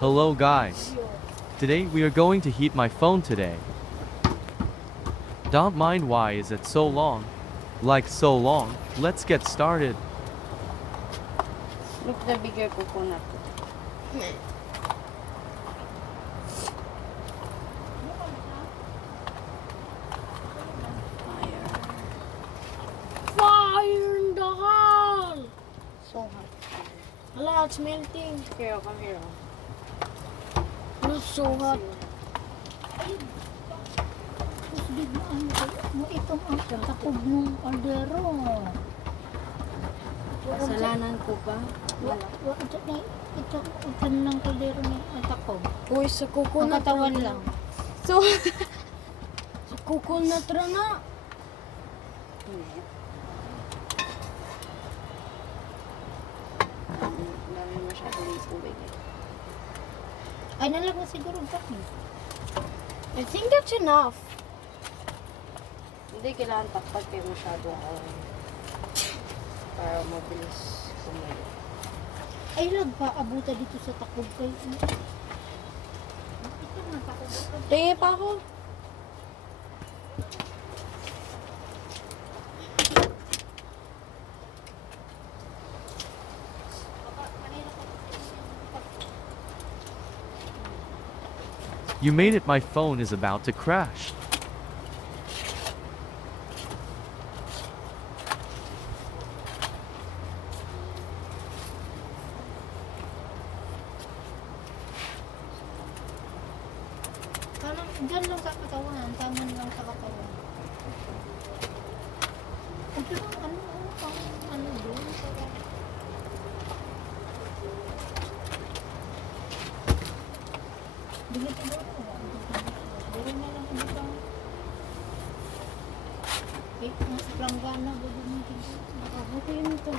Hello guys. Today we are going to heat my phone today. Don't mind why is it so long. Like so long, let's get started. Look the bigger coconut. Fire in the hall! So hot. Hala, it's melting. Here, come here. It's so hot. Tapos biglaan mo itong ang takob ng kaldero. Kasalanan ko ba? Wala. Ito ng kaldero ni ang takob. Uy, sa Ang coconut katawan lang. So, sa coconut ra na. Init. Dami masyadong tubig eh. Ay, nalagyan siguro bakit? I think that's enough. Hindi kailangan takpat kayo masyadong para mabilis kumayo. Ay, nagpaabuta dito sa takob kayo. Ito nga takob. Tingin pa ako. You made it, my phone is about to crash. Parang dyan lang sa katawan. Taman lang sa katawan. Ito lang, ano doon? Parang Dito siguro. Dito na lang dito. Eh, nasa planggana. Dito mo dito. Nakabuti yun ito.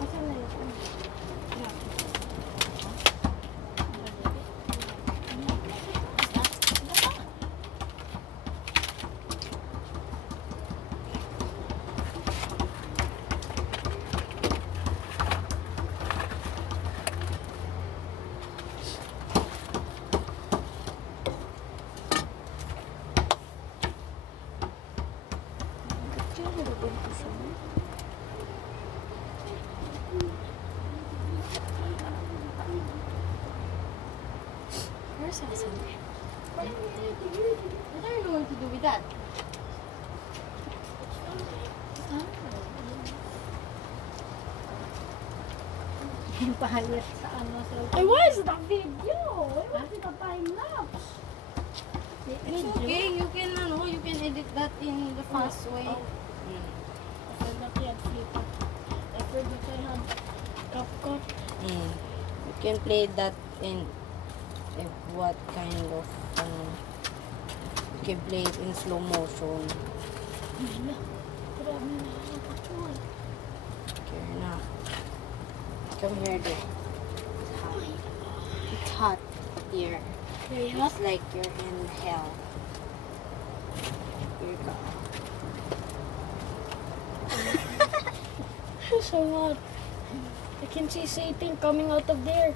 Asan na yun? Where's Alexander? What are you going to do with that? Yung pahayas sa ano sa Hey, why is it a video? Why is it a time lapse? It's okay, you can edit that in the fast way. I forgot I had Flickr. I forgot I had CapCut. You can play that in what kind of you can play it in slow motion. Hala, grabe na ako. Okay na. Come here, dear. It's hot here. Very It's like you're in hell. Here you go. so hot. I can see Satan coming out of there.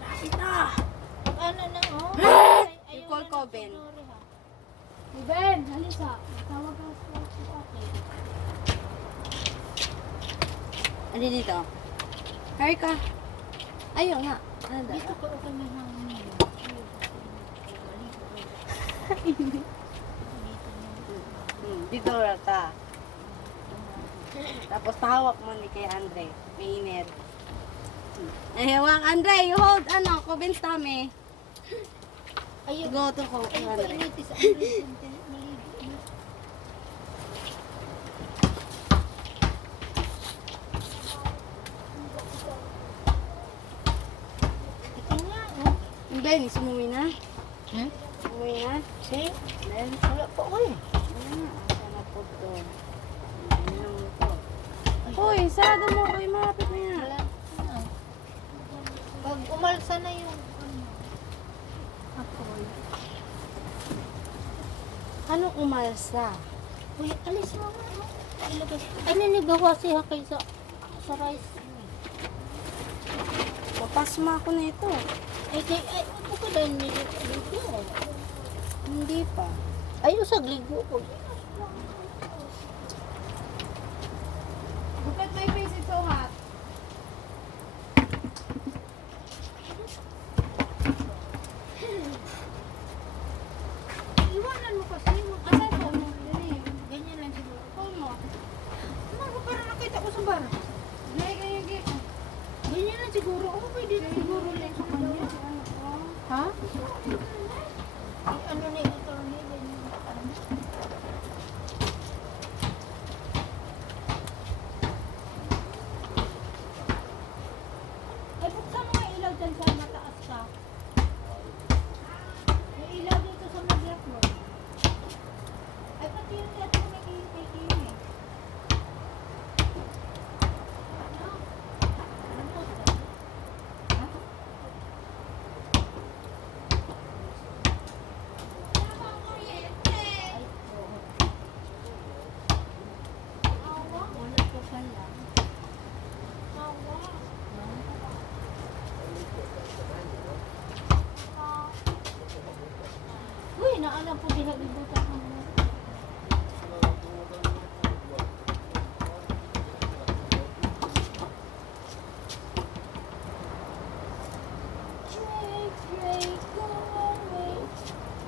Lapit na! Ano na, oh? You call ko, Ben. Ben, halisa. Tawag ka sa okay. Ano dito? Hurry ka. Ayaw nga. Ano Dito dito? ko ako na hangin. Dito ka. Tapos tawak mo ni kay Andre. Mainit. Ayawang Andre, you hold Coben's tummy. Ayun. Go to ko, Ayun pa Andre. initi sa ano. Maligo na. Ito nga, oh. Ben, sumuwi na? Hmm? Sumuwi na? See? Ben? Wala po ko eh. Asa na po to? Ano to? Uy, sarado mo. Uy, malapit na yan. Wala. Ano? Pag umalsa na yung ano. Apoy. Anong umal? salsa. Uy, alis mo nga. Ilagay. Ay, nanigawa siya kay sa rice. Papasma ako na ito. Ay, ano ka dahil niligo? Hindi pa. Ay, usag ligo ko. But my face is so hot. Iwanan mo kasi. Asan ko mo? Ganyan lang siguro. Call mo. Ano para nakita ko sa bar? Ganyan lang siguro. Ako pwede na siguro lang sa kanya. Ha? Ano na yung attorney? Ganyan. Ay, buksan mo yung ilaw dyan sa mataas ka. Yung ilaw dito sa mag-left mo. Ay, pati yung teto may kiyo eh. Ano? Ha? Ay, oo. Wala ko pala. Uy, naalam po diha gibutan mo. Drake, Drake, go away.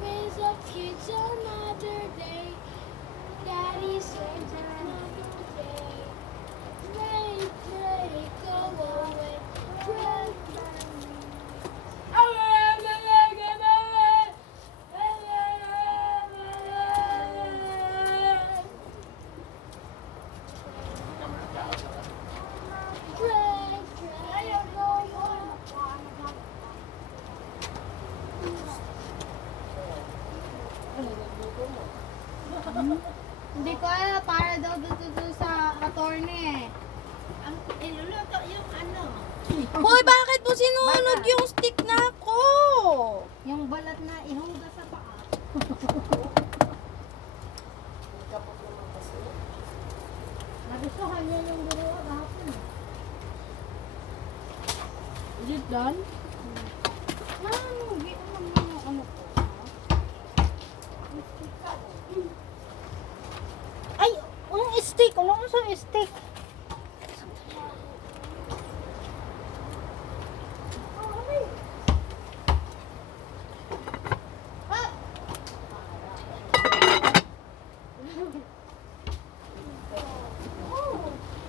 Raise up kids another day. Daddy says another day. Drake, Drake, go away. Drake, Hindi ko alam, para daw dito sa attorney. Ang iluluto yung ano. Hoy, bakit mo sinunog yung stick na ako? Yung balat na ihugas sa paa. Nagustuhan niya yung buruan kahapon. Is it done? Ay, yung steak. Ano sa steak?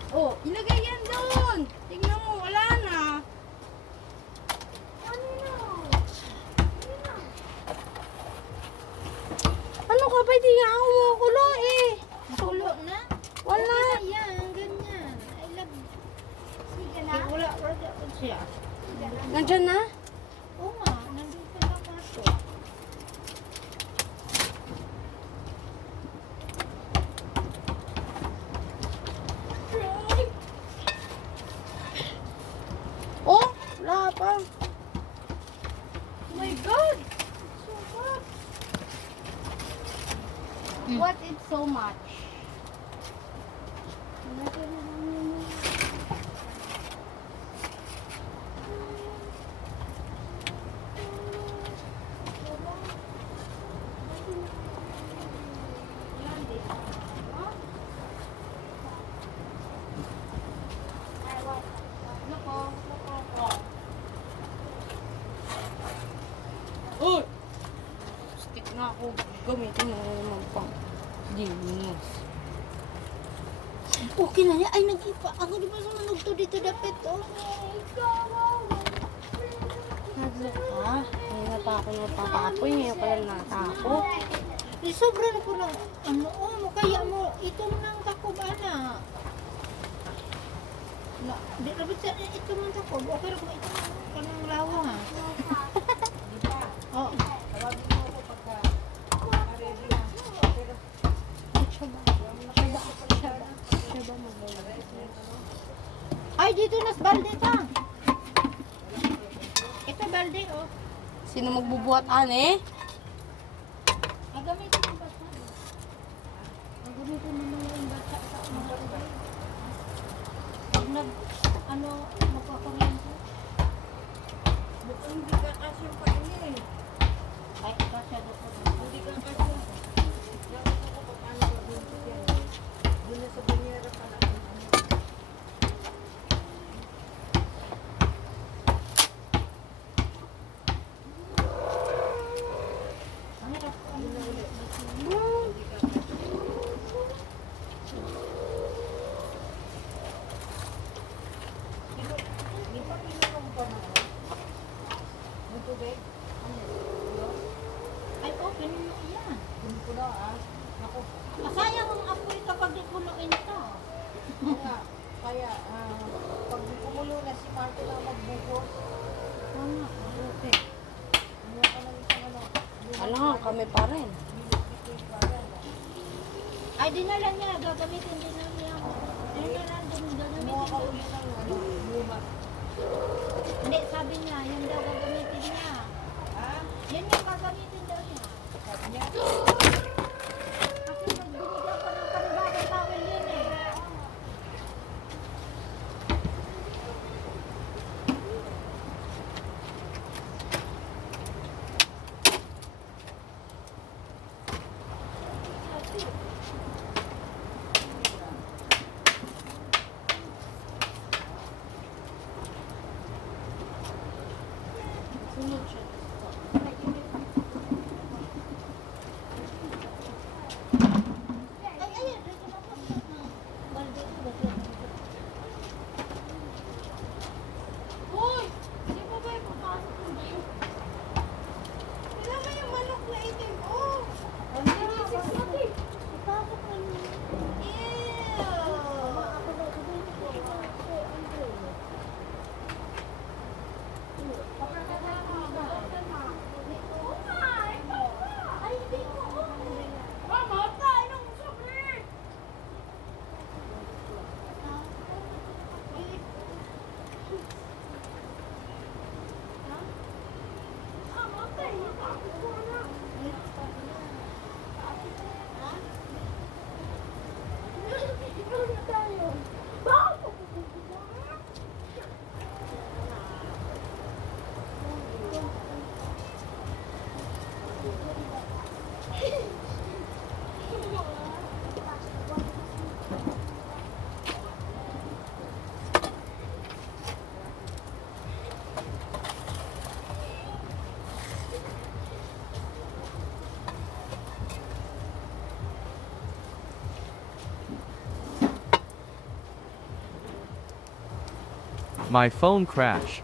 Oh, ilagay yan doon. Tingnan mo, wala na. Ano ka ba? Di nga ako kumukulo eh. Tulo na? Wala. Yan, ganyan. I love you. Sige na. Wala siya. Nandyan na? Oo nga, nandun pa na kaso. Oh, wala pa. Oh my God! So hot! What is so much? Uy! Stick na ako. Gamitin mo naman pang dinos. Okay na niya. Ay, nag-ipa. Ako di ba sumanog to dito dapit, oh. Naglag ka? Ngayon na pa ako napapaapoy. Ngayon pa lang natako. Eh, sobra na po ng, ano, oh, kaya mo, ito nang takob, ana. Na, di rabit sa, ito nang takob. Okay, kung ito kanang lawa, ha. Oh. Ay, dito nas balde ta. Ito balde, oh. Sino magbubuhat ane? Gamitin mo ba siya? ano, magpakuryente. Mukhang hindi ka kasi yung paingin. Ay, kasya dito. Hindi ka kasi. Dapat ako pa paano gagawin yan. Doon na sa banyera pala. Ang hirap ko. Di ba pinuha mo pa na? May tubig? Ay, open mo yan. Hindi ko na Ako. Masayang ang apoy kapag ikuluin ito. Kaya, pag kumulo na si Marco na magbukos, Tama. okay. Ano ka na isang ano? Ano, kami pa rin. Ay, dinala niya. Gagamitin din na niya. Dinala din. Kumuha ka Gagamitin din. ulit ng ano, luma. Hindi, sabi niya. Yun daw gagamitin niya. Ha? Yan yung gagamitin daw niya. Sabi niya? Kasi nagbinigyan ko ng panibagong towel yun eh. Sunod siya. Ay, ayan. Dito na po. Balde ito. Balde ito. Hoy! Di ba ba ipapasok mo ba yun? Wala mo yung manok na itim. Oh! Ano? Ipasok mo yun. Ew! Ako na ito dito po. Ay, hindi ko. Mama, tayo ng sakit! My phone crashed.